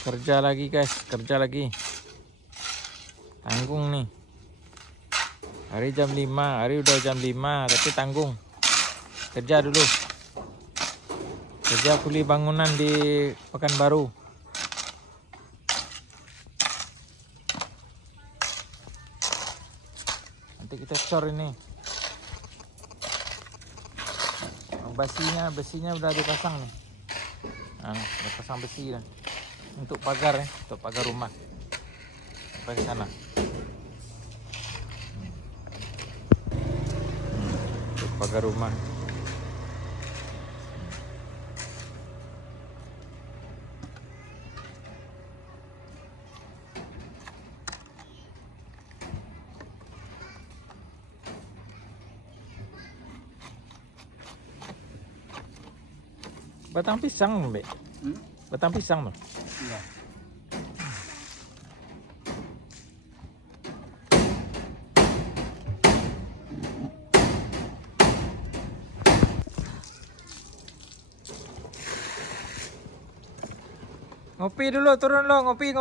Kerja lagi guys, kerja lagi. Tanggung nih. Hari jam 5, hari udah jam 5 tapi tanggung. Kerja dulu. Kerja kuli bangunan di Pekanbaru. Nanti kita cor ini. Besinya udah dipasang nih. Nah, udah pasang besi dah. Untuk pagar ya, untuk pagar rumah. Sampai ke sana. Untuk pagar rumah. Batang pisang, Mbak. Batang pisang, Mbak. Iya. Ngopi dulu, turun lo, ngopi.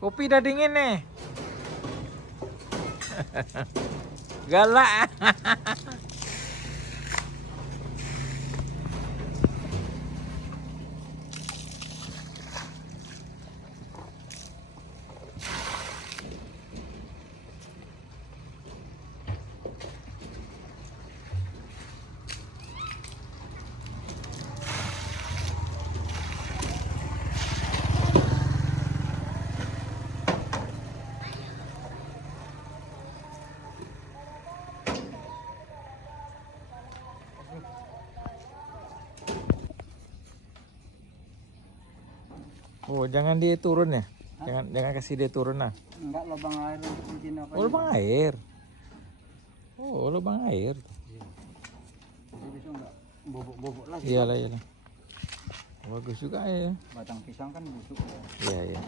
Kopi udah dingin nih. Galak. Oh, jangan dia turun ya. Jangan kasih dia turun nah. Enggak, lubang air untuk bikin apa? Oh, lubang air. Oh, lubang air. Jadi besok enggak bobok lagi. Iyalah. Bagus juga ya. Batang pisang kan busuk ya. Iya.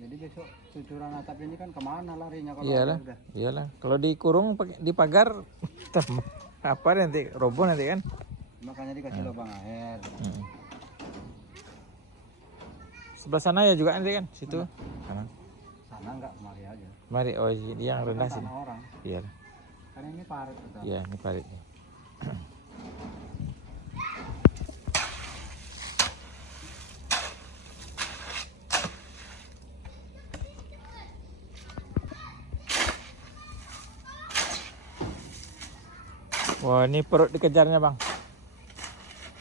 Jadi besok cucuran atap ini kan kemana larinya kalau udah? Iyalah. Kalau dikurung pakai di pagar apa nanti roboh nanti kan. Makanya dikasih lubang air. Sebelah sana ya juga nanti kan situ. Sana. Sana enggak, kemari aja. Mari, oh dia yang rendah Kan sini. tanah orang. Iya. Kan ini parit udah. Iya, ini parit. Wah, ini perut dikejarnya, Bang.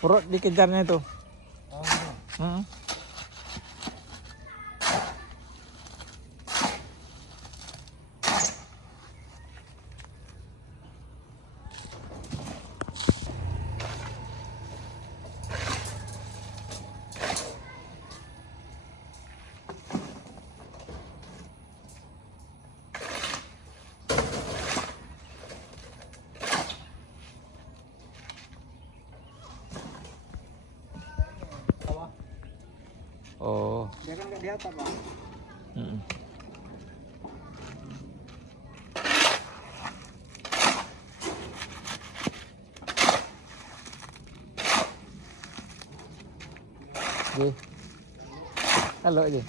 Perut dikejarnya itu. Oh, iya. Bawah. Oh. Dia kan enggak di atap, Bang. Halo aja.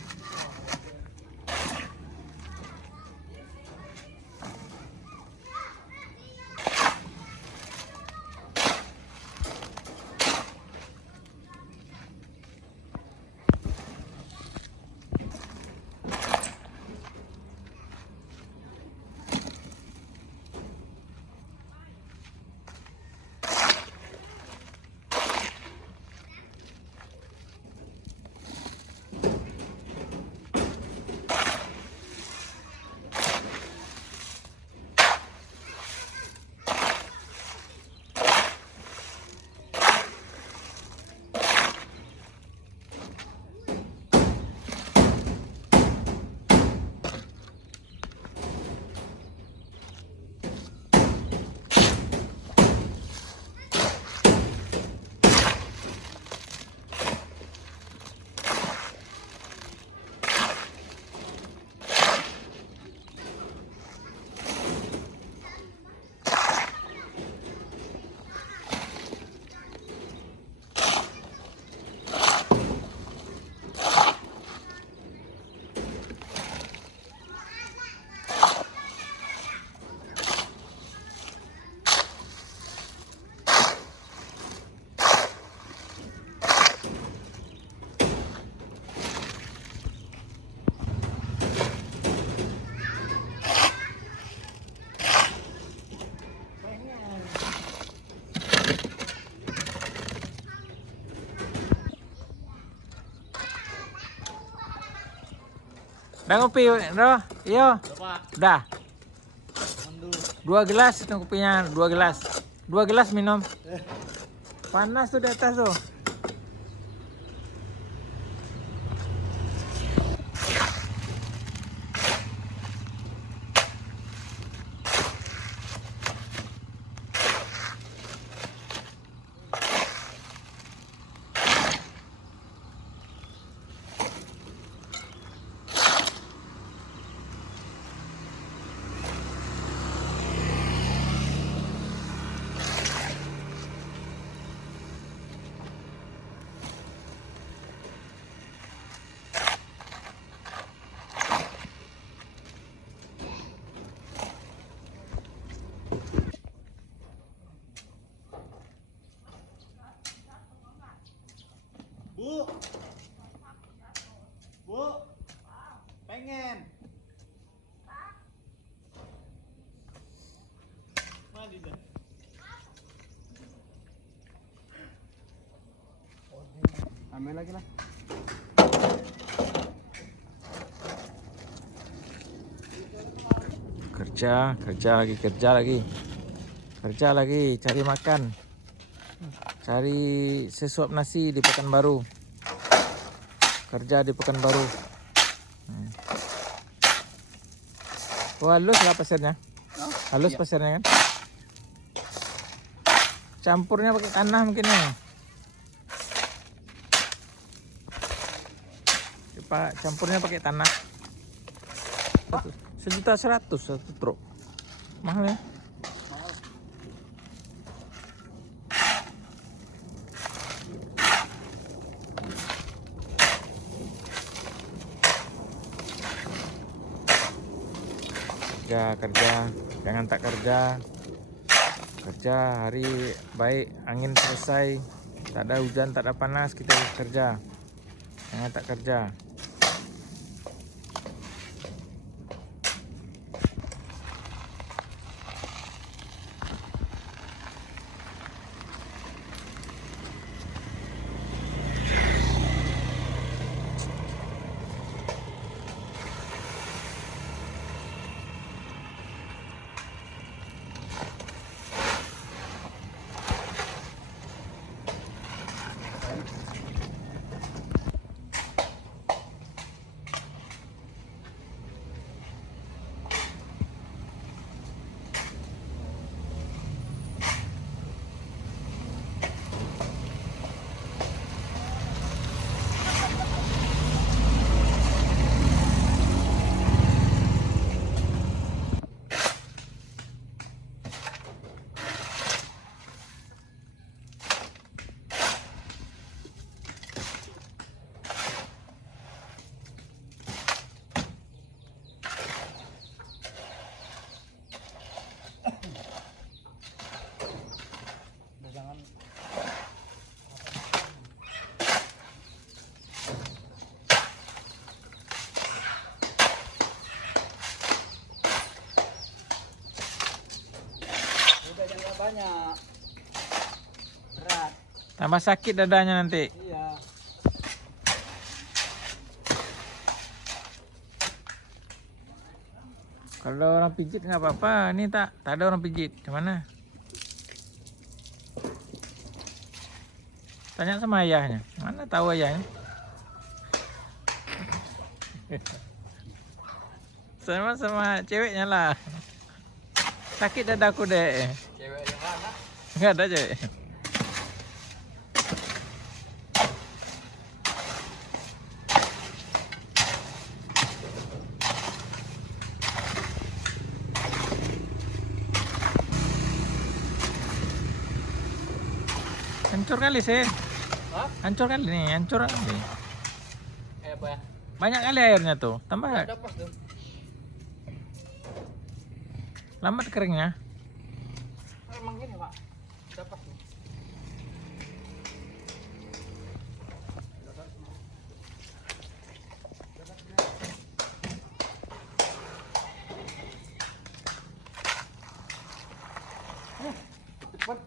Udah ngopi, Bro? Iyo. Udah. 2 gelas itu kopinya, 2 gelas. 2 gelas minum. Panas tuh di atas tuh. Bu, pengen. Mandi dah. Ambil lagi lah. Kerja lagi, cari makan. Cari sesuap nasi di Pekanbaru. Kerja di Pekanbaru. Oh, halus lah pasirnya. Halus pasirnya kan. Campurnya pakai tanah mungkin ya. Campurnya pakai tanah. 1.100.000 satu truk. Mahal ya. Kerja, jangan tak kerja. Kerja hari baik, angin selesai, tak ada hujan, tak ada panas, kita kerja. Jangan tak kerja. Banyak. Berat. Tambah sakit dadanya nanti. Iya. Kalau orang pijit nggak apa-apa. Ini tak ada orang pijit. Gimana? Tanya sama ayahnya. Mana tahu ayahnya? Sama ceweknya lah. Sakit dadaku deh. Cewek yang mana? Nggak ada cewek. Hancur kali sih. Hah? Hancur kali nih, hancur kali. Apa ya? Banyak kali airnya tuh. Tambah Ada pas tuh. lambat keringnya. Emang gini, Pak. Dapat tuh. Cepat.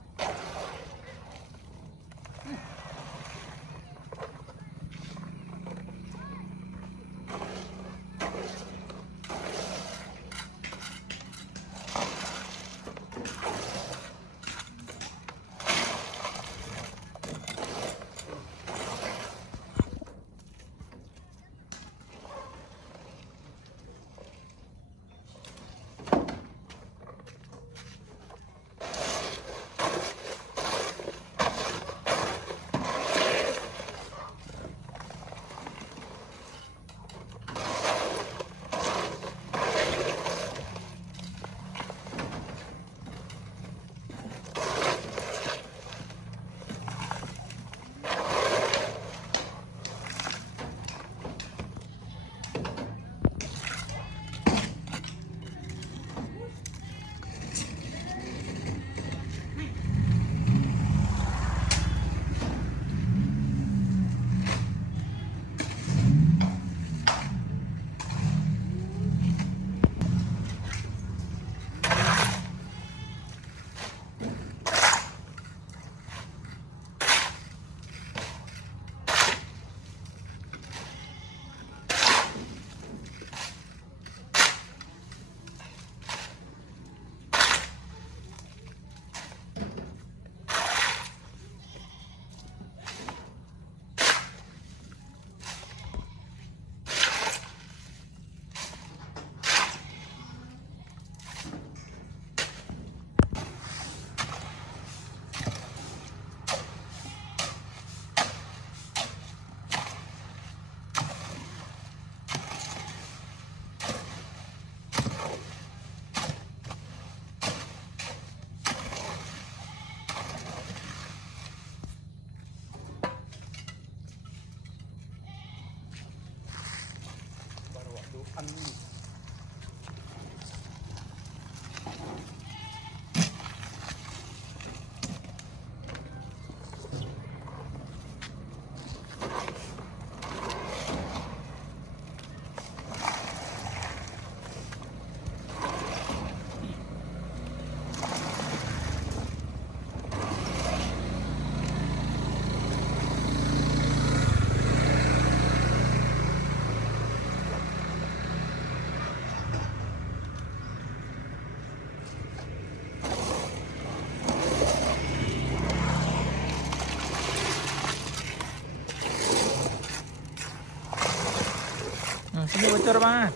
bocor banget.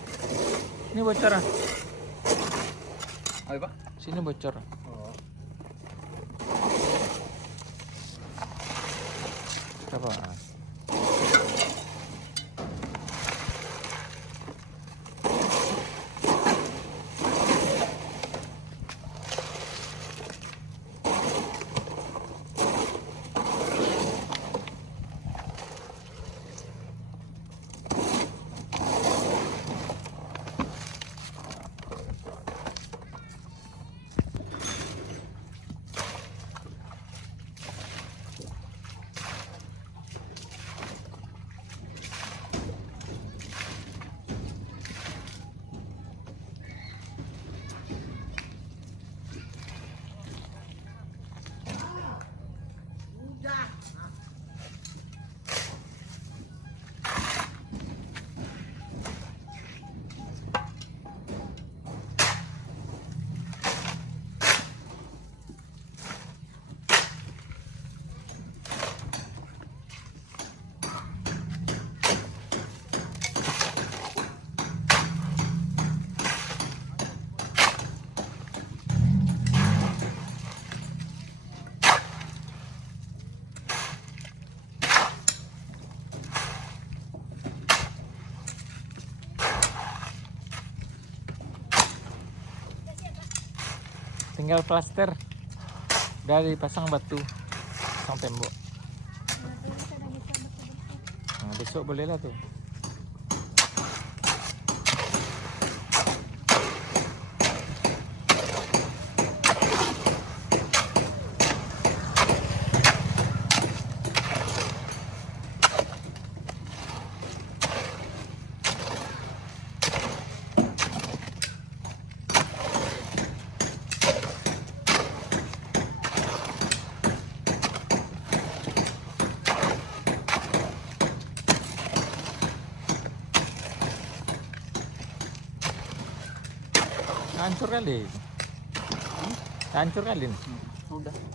Ini bocor. Ayo Pak. Sini bocor. Oh. Coba. Tinggal plaster. Udah dipasang batu, pasang tembok. Nah, besok boleh lah tuh. Hancur kali. Hancur kali. Udah.